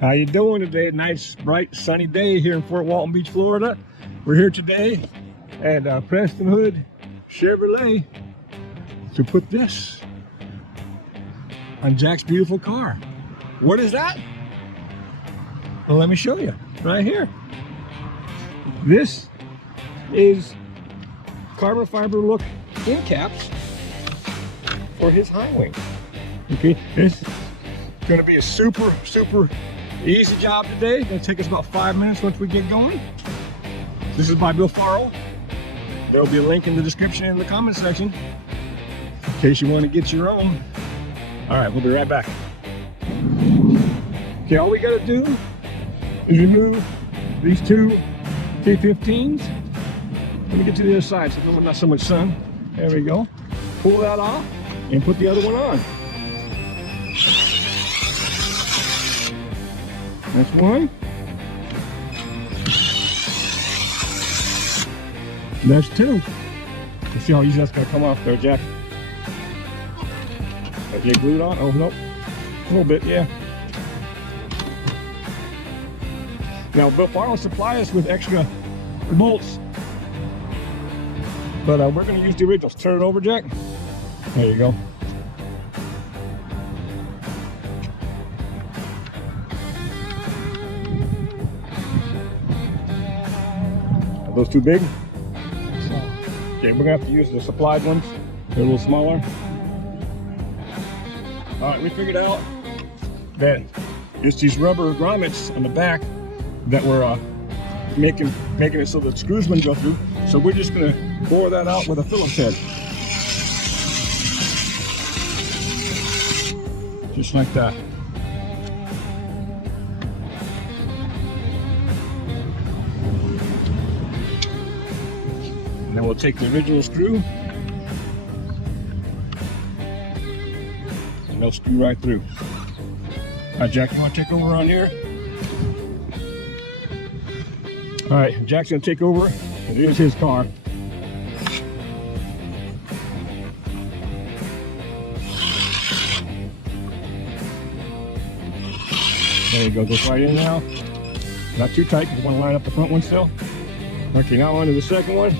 How you doing today? Nice, bright, sunny day here in Fort Walton Beach, Florida. We're here today at Preston Hood Chevrolet to put this on Jack's beautiful car. What is that? Well, let me show you right here. This is carbon fiber look end caps for his Highwing. Okay, this is going to be a super easy job today. It's going to take us about 5 minutes once we get going. This is by Billfaro. There will be a link in the description and in the comment section in case you want to get your own. All right, we'll be right back. Okay, all we got to do is remove these two T15s. Let me get to the other side so there's not so much sun. There we go. Pull that off and put the other one on. That's one. There's two. Let's see how easy that's going to come off there, Jack. Is it glued on? Oh, nope. A little bit, yeah. Now, Billfaro supply us with extra bolts, but we're going to use the originals. Turn it over, Jack. There you go. Are those too big? Okay, we're going to have to use the supplied ones. They're a little smaller. All right, we figured out that it's these rubber grommets on the back that we're making it so that screws wouldn't go through. So we're just going to bore that out with a Phillips head. Just like that. And then we'll take the original screw and they'll screw right through. All right, Jack, you want to take over on here? All right, Jack's gonna take over. It is his car. There you go, goes right in now. Not too tight, because you want to line up the front one still. Okay, now on to the second one.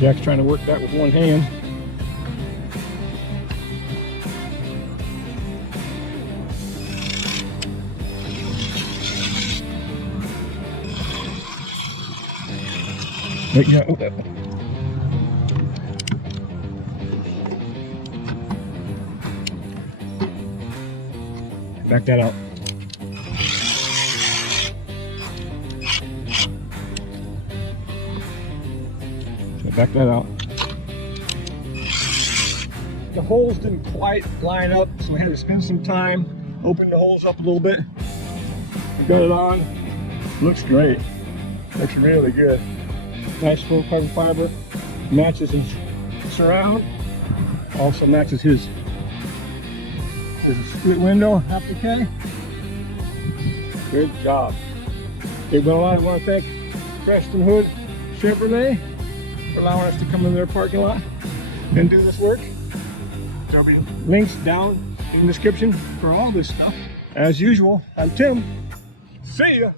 Jack's trying to work that with one hand. Yeah. Back that out. Back that out. The holes didn't quite line up, so we had to spend some time, open the holes up a little bit. We got it on. Looks great. Looks really good. Nice full carbon fiber. Matches his surround. Also matches his split window applique. Good job. Okay, well, I want to thank Preston Hood Chevrolet for allowing us to come in their parking lot and do this work. There'll be links down in the description for all this stuff. As usual, I'm Tim. See ya.